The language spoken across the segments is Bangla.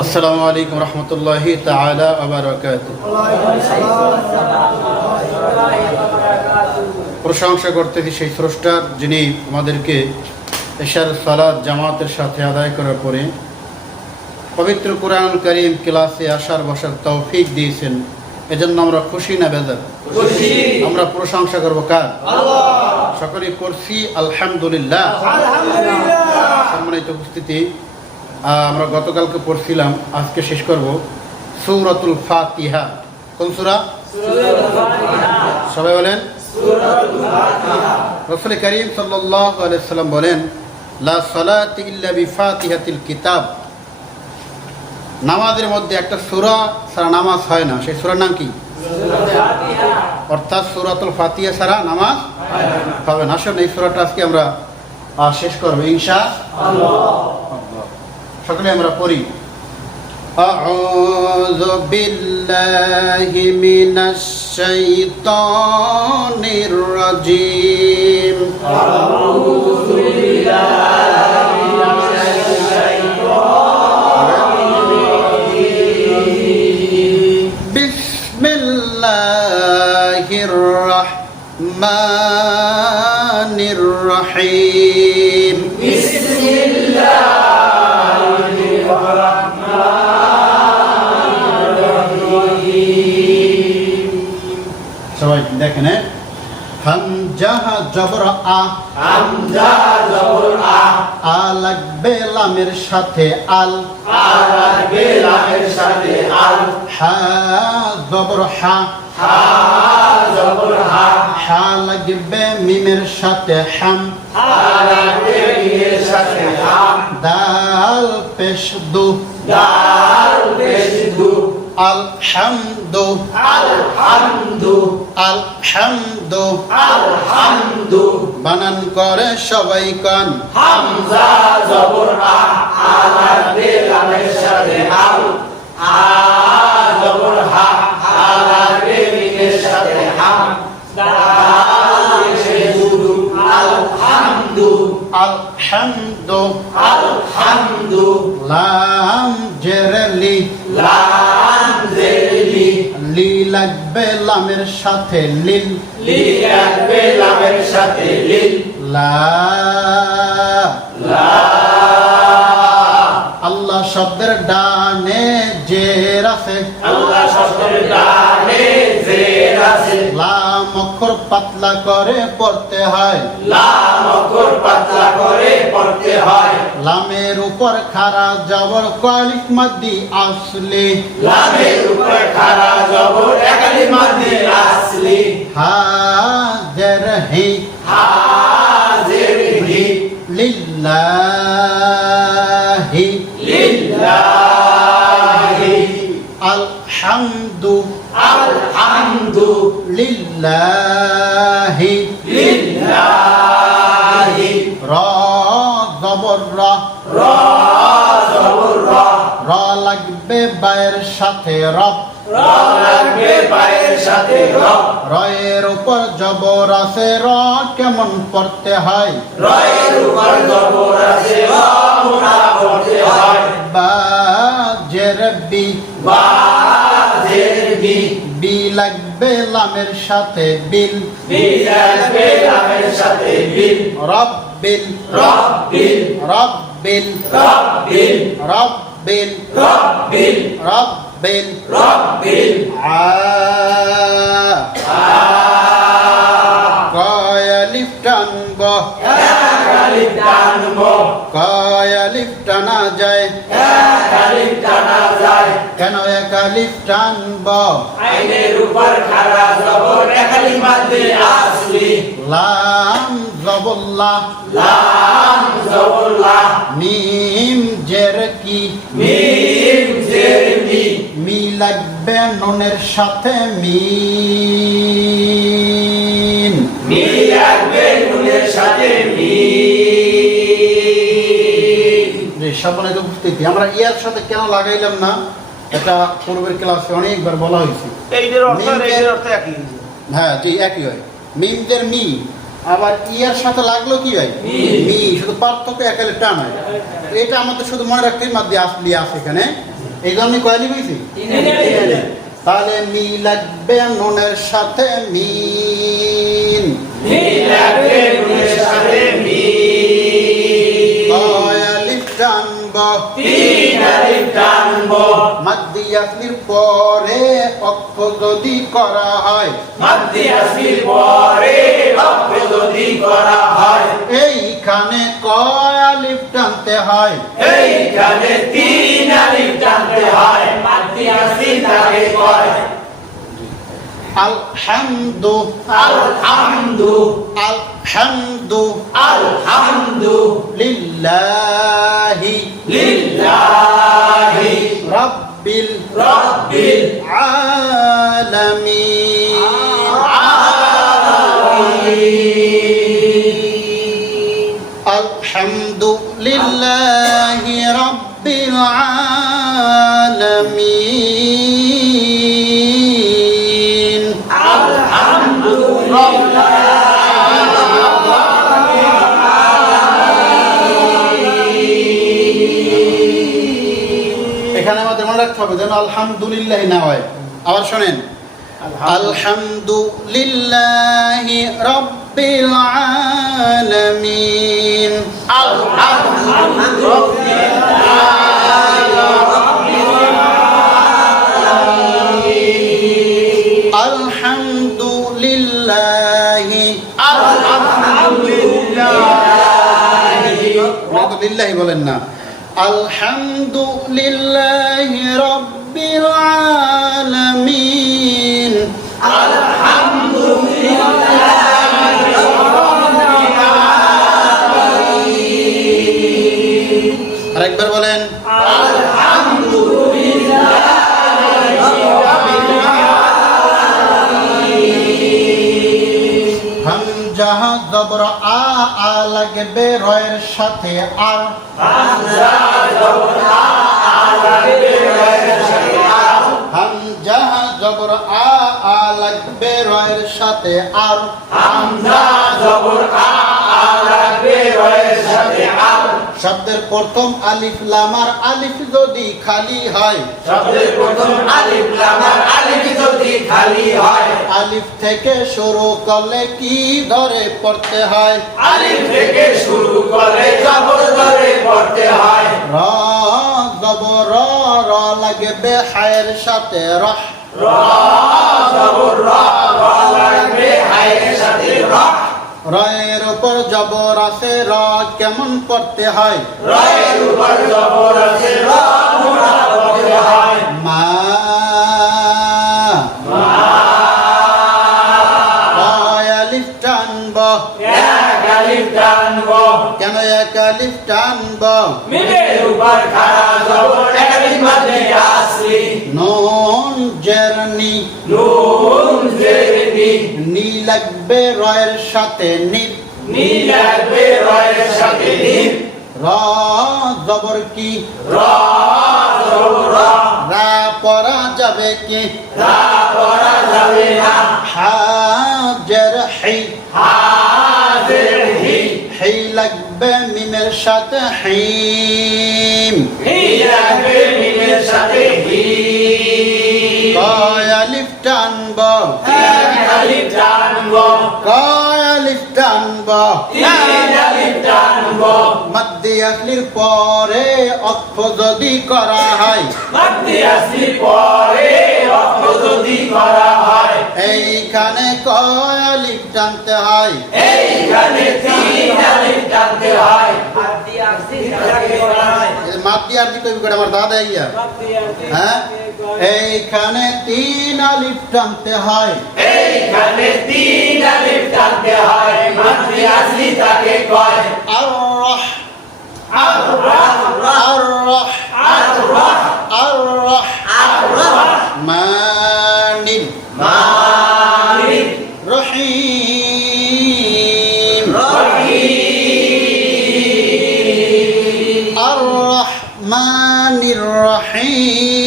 আসসালামু আলাইকুম রহমতুল্লাহি তাআলা ওয়া বারাকাতুহু। প্রশংসা করতেছি সেই স্রষ্টার, যিনি আমাদেরকে এশার সালাত জামাতের সাথে আদায় করার পরে পবিত্র কুরআনুল কারীম ক্লাসে আসার বসার তৌফিক দিয়েছেন। এজন্য আমরা খুশি না বেজার? খুশি। আমরা প্রশংসা করব কার? আল্লাহ। সকলে করছি আলহামদুলিল্লাহ। আলহামদুলিল্লাহ। সম্মানিত উপস্থিতি, আমরা গতকালকে পড়ছিলাম, আজকে শেষ করব সূরাতুল ফাতিহা। কোন সূরা? সূরাতুল ফাতিহা। সবাই বলেন সূরাতুল ফাতিহা। রাসূল কারীম সাল্লাল্লাহু আলাইহি সাল্লাম বলেন, লা সালাতা ইল্লা বিফাতিহাতিল কিতাব। নামাজের মধ্যে একটা সূরা ছাড়া নামাজ হয় না। সেই সূরার নাম কি? সূরাতুল ফাতিহা। অর্থাৎ সূরাতুল ফাতিহা ছাড়া নামাজ হবে না। আসলে এই সূরাটা আজকে আমরা শেষ করব ইনশাআল্লাহ। সকলে আমরা পড়ি। আউযু বিল্লাহি মিনাশ শাইতানির রাজীম। আউযু বিল্লাহি মিনাশ শাইতানির রাজীম। বিসমিল্লাহির রাহমানির রাহিম। বিসমিল্লাহ সবাই দেখেন, হামজা জবর আ, হামজা জবর আ, আ লাগবে লামের সাথে আল, আ লাগবে লামের সাথে আল। হা জবর হা, হা জবর হা, হা লাগবে মিমের সাথে হাম, হা লাগবে মিমের সাথে হাম। দাল পেশ দু, দাল পেশ দু। আলহামদু, আলহামদু, আলহামদু, আলহামদু। বানান করে সবাই কান। হামজা জবর আ, আ লাগবে লামের সাথে আল, আ জবর হা, হা লাগবে মিমের সাথে হাম। দাল পেশ দু, আলহামদু, আলহামদু, আলহামদু। লাম জেরলি, লাম জেরলি, লি লাগবে লামের সাথে লিল, লি লাগবে লামের সাথে লিল। লা, লা। আল্লাহ শব্দের ডানে জের আছে, আল্লাহ শব্দের ডানে জের আছে। লাম অক্ষর পাতলা করে পড়তে হয়, লাম অক্ষর পাতলা করে পড়তে হয়। লামের উপর খাড়া জবর কালিফ মাদ্দি আসলি, লামের উপর খাড়া জবর একালিফ মাদ্দি আসলি। হা জের হি, হা জের হি। লিল্লাহি, লিল্লাহি। আলহামদু, আলহামদু। লিল্লাহি, লিল্লাহি। রা জবর রা, রা জবর রা, রা লাগবে বায়ের সাথে রব, রা লাগবে বায়ের সাথে রব। রয়ের উপর জবর আছে, র কেমন পড়তে হয়, রয়ের উপর জবর আছে, র মোটা পড়তে হয়। বা জের বি, বা জের বি, বি লাগবে লামের সাথে বিল, বি লাগবে লামের সাথে বিল। রব্বিল, রব্বিল, রব্বিল, রব্বিল, রব্বিল, রব্বিল, রব্বিল, রব্বিল। আ, আ। কয়ালিফ টানব, একালিফ টানব, কয়ালিফ টানা যায়, একালিফ টানা যায়। কেন একালিফ টানব? আইনের উপর খাড়া জবর একালিফ মাদ্দি আসলি। লাম জবল্লা, লাম জবল্লা। মিম জের কি, মিম জের মি, মি লাগবে নুনের সাথে মিন, মি লাগবে নুনের সাথে মিন। সম্মানিত উপস্থিতি, আমরা ইয়ার সাথে কেন লাগাইলাম না, এটা পূর্বের ক্লাসে অনেকবার বলা হয়েছে। এইটার অর্থ আর এর অর্থ একই। হ্যাঁ, জি একই হয়। মিমদের মি, আবার ইয়ার সাথে লাগলো কি হয়, মি। শুধু পার্থক্য একালে টান হয়। এটা আমাদের শুধু মনে রাখতে মাধ্যমে আসলি আছে এখানে। এই জন্য কয় আলিফ হয়েছে? তাহলে মি লাগবে নুনের সাথে মিন, কয় আলিফ টানবো, মাদ্দি আসলির পরে অক্ষ যদি করা হয়, এইখানে কয় আলিফ টানতে হয়? এইখানে 3 আলিফ টানতে হয়, মাদ্দি আসলি তাকে কয় আলহামদু, আলহামদু, আলহামদু, আলহামদু লিল্লাহি, লিল্লাহি রাব্বিল আলামিন, আলহামদু লিল্লাহি রাব্বিল আলামিন, এখানে আমাদের মনে রাখতে হবে যেন আলহামদুলিল্লাহ না হয়। আবার শোনেন, আলহামদুলিল্লাহি রাব্বিল আলামিন, আলহামদুলিল্লাহি, লিল্লাহি বলেন না, আলহামদুলিল্লাহি রাব্বিল আলামিন, আরেকবার বলেন, হামজা জবর আ লাগবে রয়ের সাথে আর, হামজা জবর আ লাগবে রয়ের সাথে আর, শব্দের প্রথম আলিফ লামার আলিফ যদি খালি হয়, আলিফ থেকে শুরু করলে কি ধরে পড়তে হয়? র জবর র লাগবে হায়ের সাথে রহ, রয়ের উপর জবর আছে র কেমন পড়তে হয়? মা, কয় আলিফ টানবো, কেন এক আলিফ টানবো? নুন জেরনি, নি লাগবে রয়ের সাথে নিদ, র জবর কি, রা পড়া যাবে কি? হা জের হি, হি লাগবে মিমের সাথে হিম, কয় আলিফ টানবো, কয় আলিফ টানবো? মাদ্দি আসলির পরে অক্ষ যদি করা হয়, এইখানে কয় আলিফ টানতে হয়? মাদ্দি আর দিকে আমার দাদা ইয়া, হ্যাঁ, এইখানে 3 আলিফ টানতে হয়, আর রহ, আর রহ, আর রহ, মানিন, রহিম, আর রহমানির রহিম,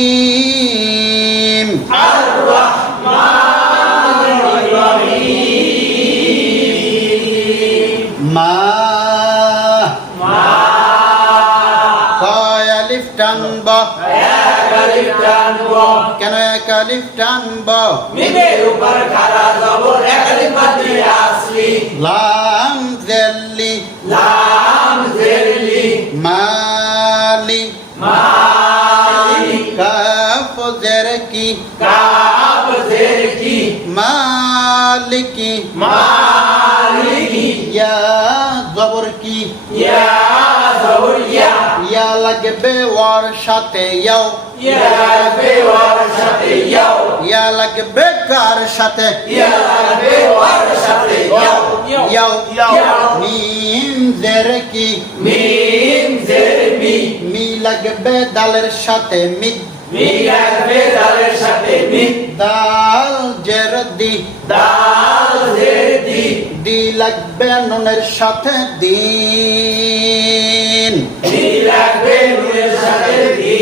মা, কয় আলিফ টানবো, টানব কেন এক আলিফ টানব মিমের উপর খাড়া জবর এক আলিফ বাদ দিয়ে আসলি লাম জেরলি লাম জেরলি মালি মালি কাফ জের কি কাফ জের কি মালিকি মালিকি ইয়া জবর কি ইয়া জবর ইয়া ইয়া লাগবে ওয়ার সাথে ইয়াও ইয়া বেওয়ার সাথে ইয়াও ইয়া লাগবে কার সাথে ইয়া বেওয়ার সাথে ইয়াও ইয়াও ইয়াও মিম জের কি মিম জের মি মি লাগবে দালের সাথে মিদ মি লাগবে দালের সাথে মি দাল জের দি দাল জের দি দি লাগবে নুনের সাথে দিন মি লাগবে নুনের সাথে দিন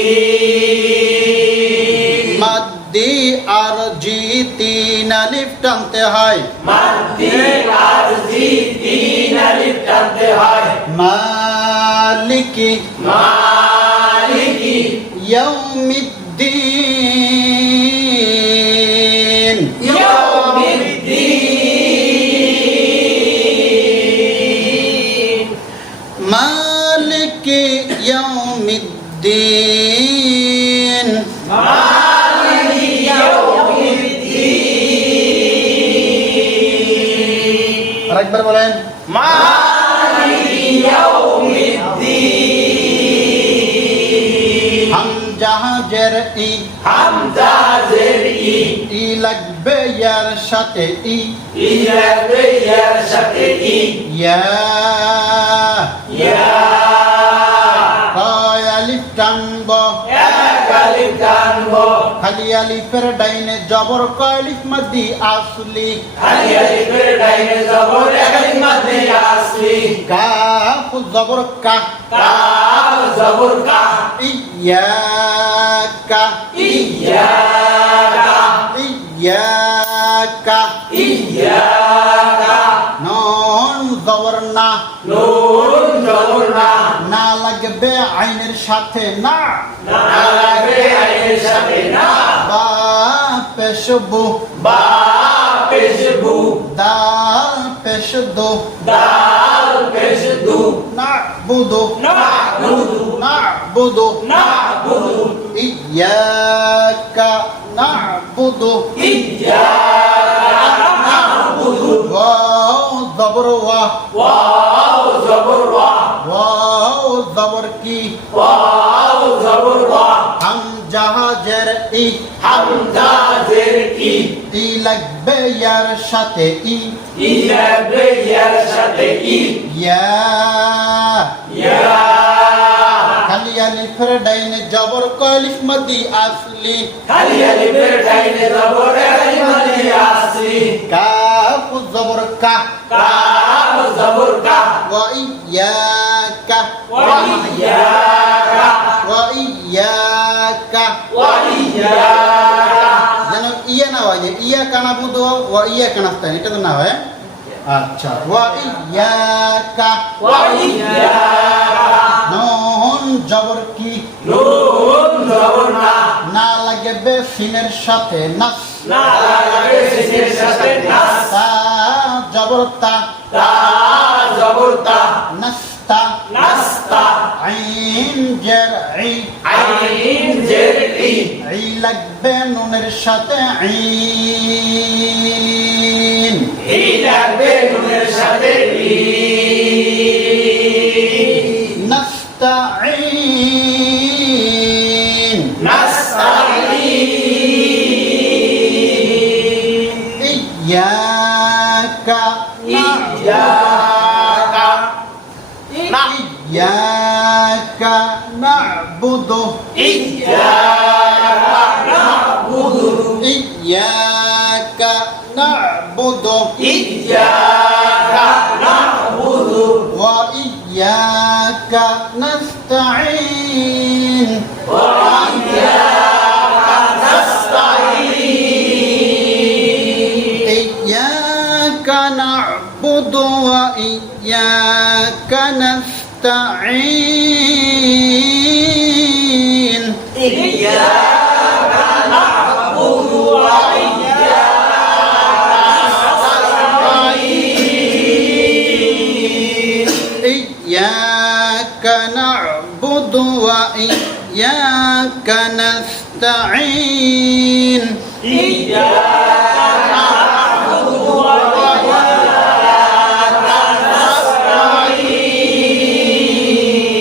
মাদ্দি আর জি তিন আলিফ টানতে হয় মাদ্দি আর জি তিন আলিফ টানতে হয় মালিকি মালিকি ইয়াউমিদ্দিন ইয়াউমিদ্দিন মালিকি ইয়াউমিদ্দিন মালিকি ইয়াউমিদ্দিন আরেকবার বলেন মালিকি ইয়াউমিদ্দিন হামজা জের ই হামজা জের ই ই লাগবে ইয়ার সাথে ই ই লাগবে ইয়ার সাথে ই ইয়া ইয়া হয় আলিফ টানব এক আলিফ টানব খালি আলিফের ডাইনে জবর কয় আলিফ মাদ্দি আসলি খালি আলিফের ডাইনে জবর এক আলিফ বাদ দিয়ে আসলি কাফ জবর কা কাফ জবর কা ইয়াকা ইয়াকা ইয়াকা ইয়াকা নুন জবর না নুন জবর না না লাগবে আইনের সাথে না না লাগবে আইনের সাথে না বা পেশবু বা পেশবু দাল পেশদু দাল পেশদু না বুদু না বুদু না বুদু না বুদু ইয়াকা না বুদু ইয়াকা নাবুদু ওয়াও জবর ওয়া ওয়াও জবর ওয়া ওয়াও জবর কি ওয়াও জবর ওয়া হামজা জের ই হামজা জের ই ই লাগবে ইয়ার সাথে ই ই লাগবে ইয়ার সাথে ই ইয়া ইয়া খালি আলিফের ডাইনে জবর কয় আলিফ মাদ্দি আসলি খালি আলিফের ডাইনে জবর আলিফ বাদ দিয়ে আসলি কাফ জবর কা কাফ জবর কা ওয়া ইয়াকা ওয়া ইয়াকা ওয়া ইয়াকা ওয়া ইয়াকা যেন ইয়া না হয় যে ইয়া কানা বুদু ওয়া ইয়া কানাস্তান এটা তো না হয় আচ্ছা ওয়া ইয়াকা ওয়া ইয়াকা নুন জবর কি নুন জবর না না লাগবে সিনের সাথে নাস না লাগবে সিনের সাথে নাস তা জবর তা তা জবর তা নাস্তা নাস্তা আইন জের ই আইন জের ই ই লাগবে নুনের সাথে আইন ই লাগবে নুনের সাথে ই নাস্তাইন নাস্তাইন ইয়াকা ইয়াকা ইয়াকা না'বুদু ইয়াকা নাবুদু ইয়াকা না'বুদু ইয়াকা নাবুদু ওয়া ইয়াকা নাস্তাইন ওয়া ইয়াকা নাস্তাইন ইয়াকা না'বুদু ওয়া ইয়াকা নাস্তাইন إياك وإياك نستعين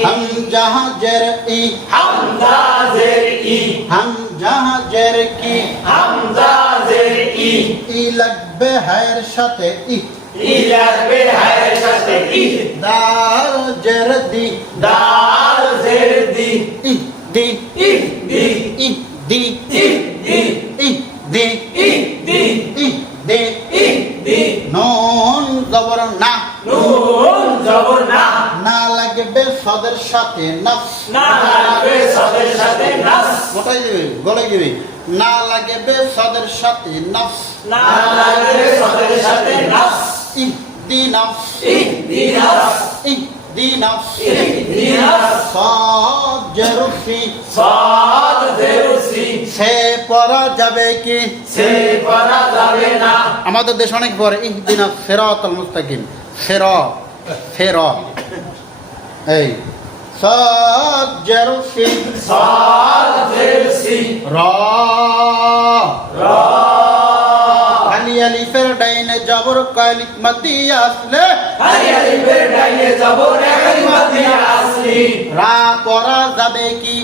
همزة جر إي همزة جر كي إلك بهير شتى إي دار جر دي إي دي إي دي إي دي إي دي نون زبر না না লাগবে সদের সাথে নফস মোটাই দিবি গলায় দিবি না লাগবে সদের সাথে নফস ইহদিনা সাদ জরফি সে পড়া যাবে কি আমাদের দেশ অনেক পরে ইহদিনা সিরাতাল মুস্তাকিম সিরাত এই সাদ জরফি রা আলি আলিফের ডাইনে জবর কালিক মাদি আসলে রা পড়া যাবে কি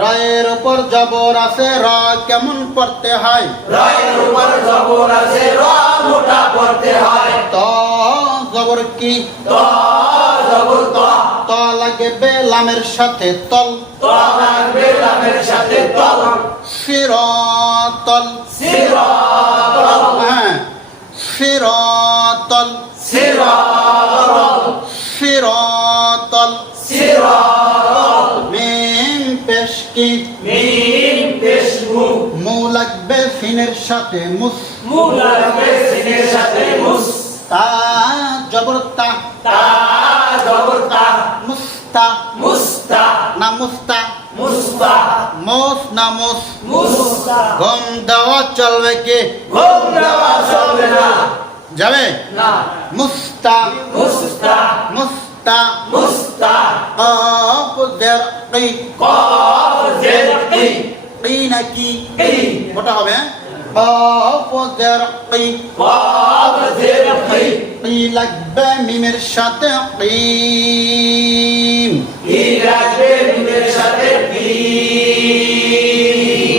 রায়ের উপর জবর আছে রা কেমন পড়তে হয় ত জবর কি ত লাগবে লামের সাথে তল সিরাতাল হ্যাঁ সিরাতাল মিম পেশ কি মু লাগবে সিনের সাথে মুস তা জবর তা মুস্তা না মুস্তা মোস না মোস গম দেওয়া চলবে কি যাবে মুস্তা قاف ذر قي নাকি ওটা হবে قاف ذر قي লাগবে মিমের সাথে قيم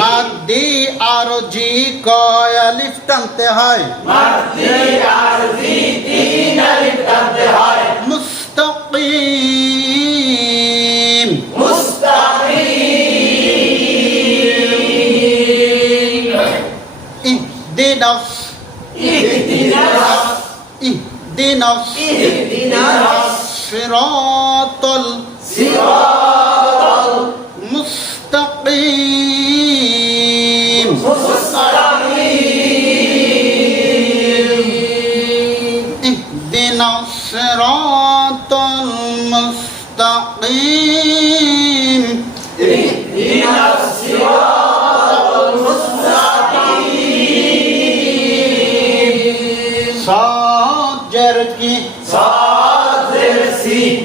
মাদ্দি আরজি কয় আলিফ টানতে হয় মুস্তাকিম ইহদিনা সিরাতাল মুস্তাকিম ইহদিনা সিরাতাল মুস্তাকিম সাজের কি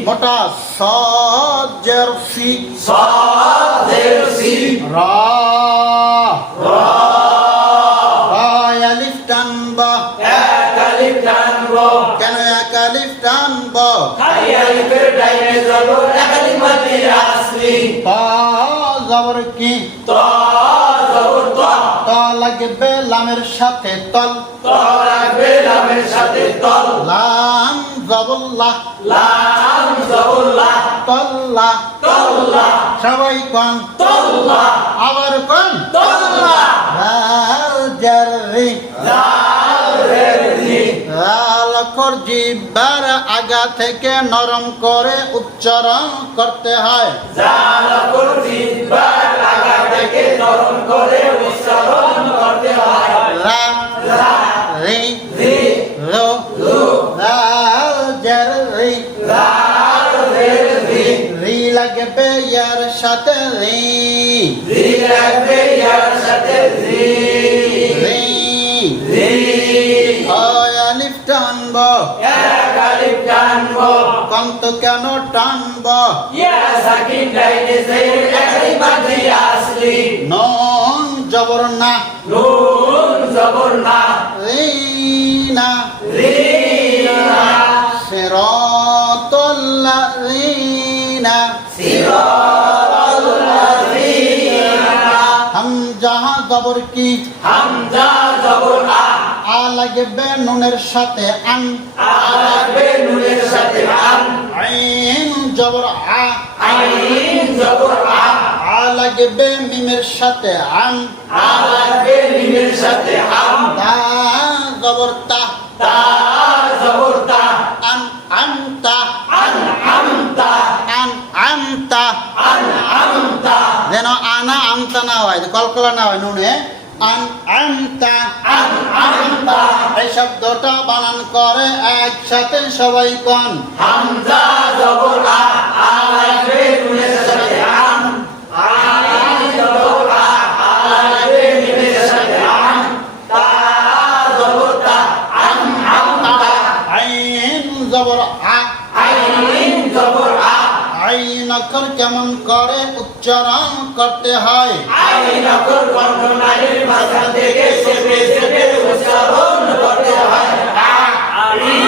মোটা সাজেরসি রা আলিফ টানবা কেন এক আলিফ টানবা তা জবর কি তা লাগবে লামের সাথে তল লাম জবল্লাহ তল্লা সবাই কন আবার কন লাল জাররি লালকর জিহ্বার আগা থেকে নরম করে উচ্চারণ করতে হয় লা রি রো লাল জাররি রি লাগবে ইয়ার সাথে রি রি আলিফ টান টানব এক আলিফ টানব কন্ত কেন টানব ইয়া সাকিন ডাইনে জের এক আলিফ মাদ্দি আসলি নুন জবর না নুন জবর না রিনা রিনা সিরাতাল্লাযিনা সিরাতাল লাযিনা হামজা জবর কি হামজা জবর আ আ লাগবে নুনের সাথে আন আলাবে নুনের সাথে আন আইন জবর আ আইন জবর আ আ লাগবে মিমের সাথে আন আলাবে মিমের সাথে আম তা জবর তা তা জবর তা আন আমতা আন আমতা আন আমতা আন আমতা যেন আনা আমতা না হয় কলকলা না হয় নুনে আন আমতা আন আমতা এই শব্দটা বানান করে একসাথে সবাই কোন হামজা জবর আ আলাবে নুনের সাথে আম আইন জবর আ আলাবে মিমের সাথে আম তা জবর তা আন আমতা আইন জবর আ আইন জবর আ আইন অক্ষর কেমন করে উচ্চারণ করতে হয় আইন অক্ষর কণ্ঠনালীর মাঝখান থেকে চেপে চেপে উচ্চারণ করতে হয় আ ই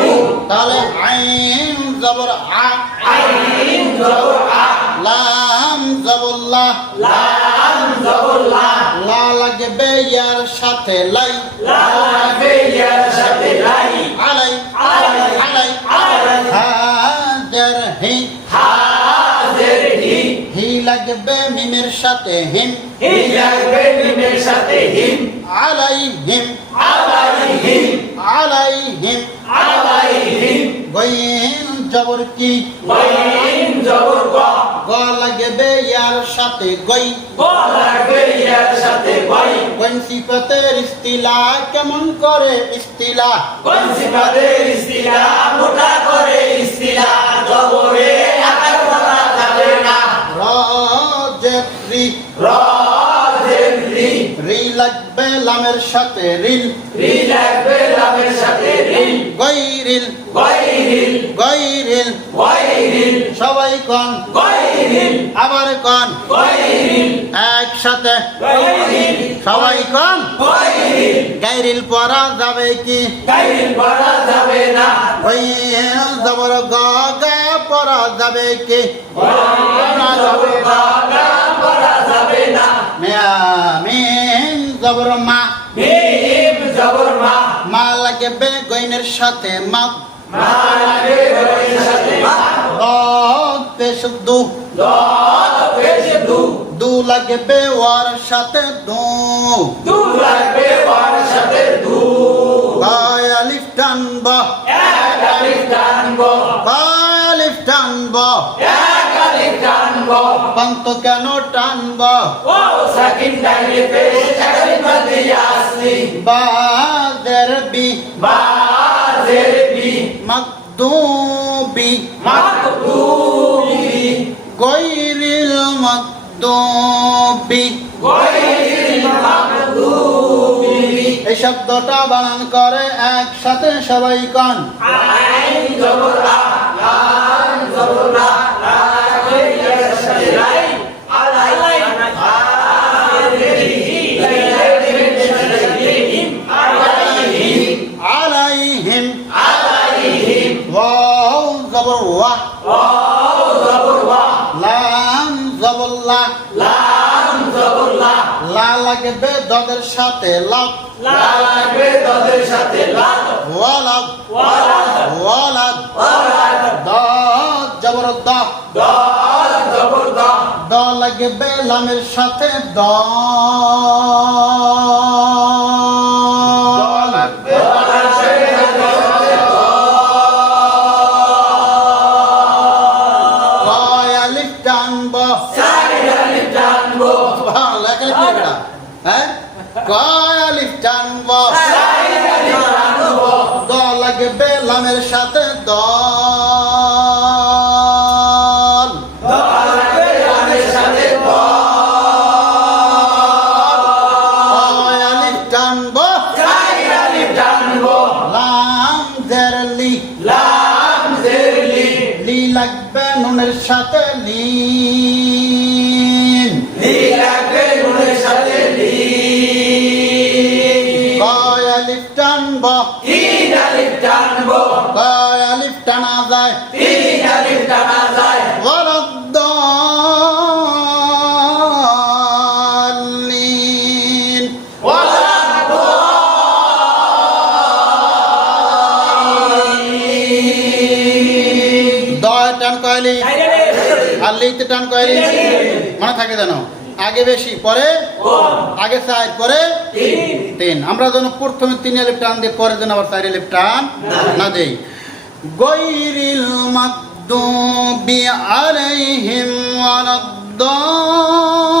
উ তাহলে আইন জবর আ আইন জবর আ লাম জবর লা লাম জবর লা লা লাগবে ইয়ার সাথে লাই লা লাগবে ইয়ার সাথে লাই আলাই আলাই আলাই আলাই হাজার হি হাজের হি হি লাগবে মিমের সাথে হিম হি লাগবে মিমের সাথে হিম আলাইহিম আলাইহিম আলাইহিম আলাইহিম গইন জবর কি গইন জবর গ গ লাগবে ইয়ার সাথে গই গ লাগবে ইয়ার সাথে গই গইন সিফাতের ইস্তিলা কেমন করে ইস্তিলা কোন সিফাতের ইস্তিলা মোটা করে ইস্তিলা জবরে আকার করা যাবে না রাজের রি রাজের রি রি লাগবে লামের সাথে রিল রি লাগবে লামের সাথে রিল গৈরিল গৈরিল গৈরিল গৈরিল সবাই কোন গৈরিল আবার কোন গৈরিল একসাথে গৈরিল সবাই কোন গৈরিল গাইরিল পড়া যাবে কি গাইরিল পড়া যাবে না গইন জবর গ গা পড়া যাবে কি পড়া যাবে না গা পড়া যাবে না মিম জবর মা মিম জবর মা মা লাগবে গইনের সাথে মা মা লাগবে গইনের সাথে মা দদ পেশ দু দত পেশ দু দু লাগবে ওয়ার সাথে দু দু লাগবে ওয়ার সাথে দু গায় আলিফ টানব এক আলিফ টানব গায় আলিফ টানব এক আলিফ টানব পান্ত কেন টানব ও সাকিন ডাইনে পেশ এক আলিফ মাদ্দি আসলি বাদের বি বাজের বি মাকদুবি মাকতুবি গৈরিল মাকদুবি গৈরিল মাকতুবি এই শব্দটা বানান করে একসাথে সবাই কোন আইন জবর আ লাম জবর লা লা লাগবে ইয়ার সাথে লাই আলাই আলাইহিম ওয়াও জবর ওয়া লাম জবর লা লাম জবর লা লা লাগবে দদের সাথে লাভ লা লাগবে দদের সাথে লাত ওয়ালাদ ওয়ালাদ ওয়ালাদ ওয়ালাদ দদ জবর দ দল জবর দ দ লাগবে লামের সাথে দ গয় আলিফ টানব সাইড আলিফ টানবো সুবহানাল্লাহ এখানে কি এটা হ্যাঁ গয় আলিফ টানব সাইড আলিফ টানবো দ লাগবে লামের সাথে দ দল লাগবে লামের সাথে দ গয় আলিফ টানব সাইড আলিফ টানবো লাম সাথে লিন লাগবে নুনের সাথে লিন কয় আলিফ টানব তিন আলিফ টানবো কয় আলিফ টানা যায় তিন আলিফ টানা যায় ওয়ালাদ্দাল্লিন দয় টান কয়লি আর লিতে টান কয়লি মনে থাকে জানো আগে বেশি পরে আগে 4 পরে 3 আমরা যেন প্রথমে 3 আলিফ টান দিয়ে পরে যেন আবার 4 আলিফ টান না দেই গায়রিল মাগদুবি আলাইহিম ওয়ালাদ্দাল্লিন